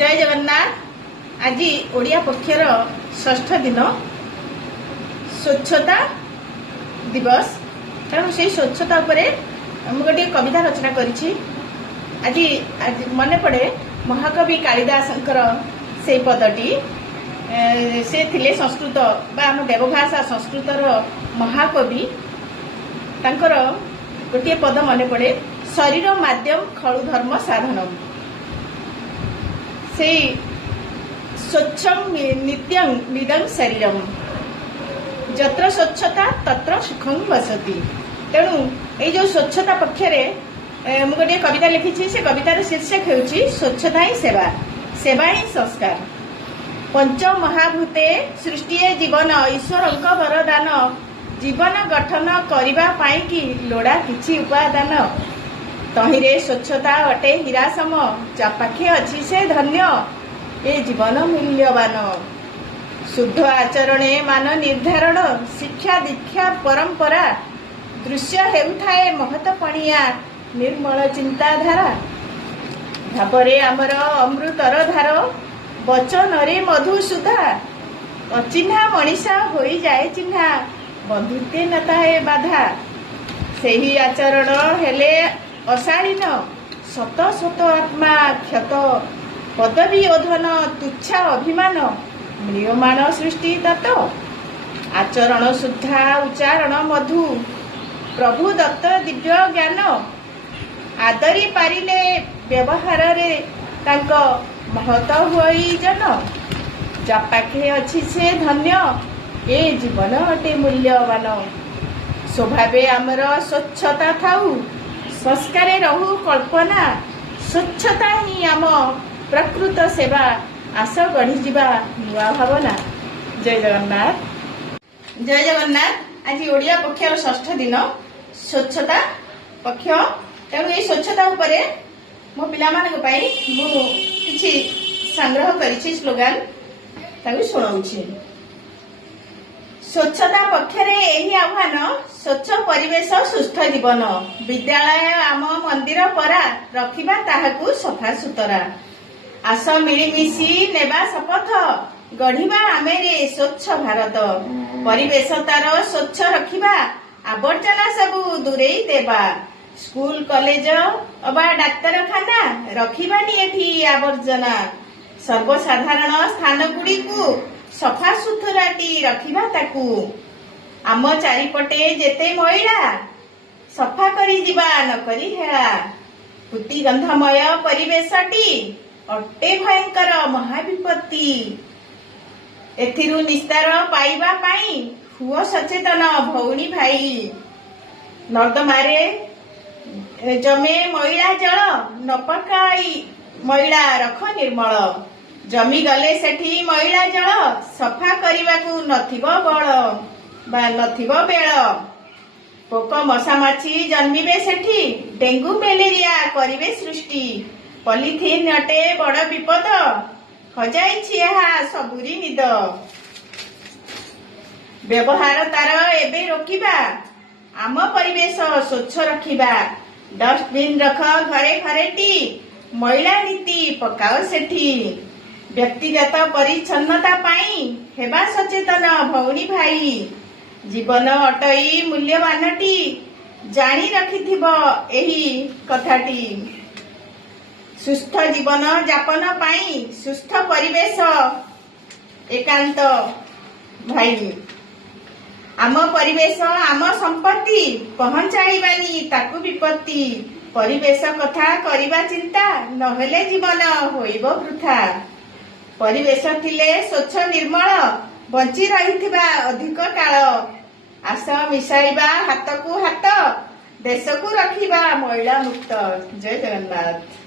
जय जगन्नाथ। आज ओडिया पक्षर षष्ठ दिन स्वच्छता दिवस। तेणु से स्वच्छता उपरे गोटे कविता रचना करी। आज मन पड़े महाकवि कालिदासंकर से पदटी से थिले संस्कृत आम देवभाषा संस्कृतर महाकवि। तांकर गोटे पद मन पड़े शरीर माध्यम खलु धर्म साधनम। से स्वच्छम नित्यं निदं शरीरम जत्र स्वच्छता तत्र सुखं वसति। तेणु ये जो स्वच्छता पक्षरे मु गोटे कविता लिखी। से कवितार शीर्षक होउछि स्वच्छता ही सेवा, सेवा ही संस्कार। पंच महाभूते सृष्टि जीवन ईश्वरंक वरदान। जीवन गठन करिबा पाई कि लोड़ा किछि उपादान। तहिरे स्वच्छता अटे हीरासम, चापाखे अछि से धन्य ए जीवन मूल्यवान। शुद्ध आचरणे मान निर्धारण, शिक्षा दीक्षा परंपरा। दृश्य हेउथाए महत पणिया, निर्मल चिंताधारा। भावरे आमर अमृतर धार, वचनरे मधुसुधा। अचिन्हा मनीषा होई जाए चिन्हा, बंधुत्वे नताए बाधा। सेही आचरण हेले अशालीन, शत शत आत्मा क्षत। पदवी ओधन तुच्छा अभिमान, म्रियमाण सृष्टि दत्त। आचरण शुद्धा उच्चारण मधु, प्रभु दत्त दिव्य ज्ञान। आदरी पारिले व्यवहार रे तांक महत होई जन। जापाखे अछि से धन्य ए जीवन अटे मूल्यवान। स्वभावे आमर स्वच्छता थाउ, संस्कारे रहु कल्पना। स्वच्छता ही आम प्रकृत सेवा, आस गढ़ी जीवा नुआ भावना। जय जगन्नाथ। जय जगन्नाथ। आज ओडिया पक्षर षष्ठ दिन स्वच्छता पक्ष। तेणु ये स्वच्छता उपरे मो पिला मानक पई मु किछि संग्रह करिछि स्लोगान, ताकु सुनाउछि। स्वच्छता पक्षरे यही आह्वान, स्वच्छ परिवेश सुस्थ जीवन। विद्यालय आम मंदिर परा, रखिबा ताहाकु सफा सुतरा। आस मिलिमिशि नेबा शपथ, गढ़िबा आमेरे स्वच्छ भारत। परिवेश तार स्वच्छ रखिबा, आवर्जना सबु दूरेई देबा। स्कूल कॉलेज अबा डाक्तरखाना, रखिबानी एठी आवर्जना। सर्वसाधारण स्थान गुड़िकु सफा सुथराटी रखिबा ताकू। आम चारिपटे जेते मैला, सफा करी जिबा न करी हेळा। पुति गंधमय परिवेशटी, अट्टे भयंकर महाविपत्ति। एथिरु निस्तार पाइबा पाई, हुओ सचेतन भौणी भाई। नर्दमारे जमे मैला जल, न पकाई मैला रख निर्मल। जमी गले सेठी मैला जल, सफा करिबाकू नथिबो बळ बा नथिबो बेळ। पोक मशा माछी जन्मिबे सेठी, डेंगू मलेरिया करिबे सृष्टि। पॉलिथिन अटे बड़ विपद, हजाइछि एहा सबुरी निद। व्यवहार तार एबे रोकिबा, आम परिवेश स्वच्छ रखिबा। डस्टबिन रख घरे घरेटी, मैला नीति पकाओ सेठी। व्यक्तिगत परिच्छन्नता पाई, हेबा सचेतन भौणी भाई। जीवन अटई मूल्यवानटी, जानी रखिथिबो एही कथाटी। सुस्थ जीवन यापन पाई, सुस्थ परिवेश एकांत भाई। आम परिवेश आम संपत्ति, पहुंचाइबानी ताकू विपत्ति। परिवेश कथा करिबा चिंता, नहेले जीवन होइबो वृथा। परिवेश थिले स्वच्छ निर्मल, बंची रहिथिबा अधिक काल। आस मिसाइबा हाथ को हाथ, देश को रखिबा मैला मुक्त। जय जगन्नाथ।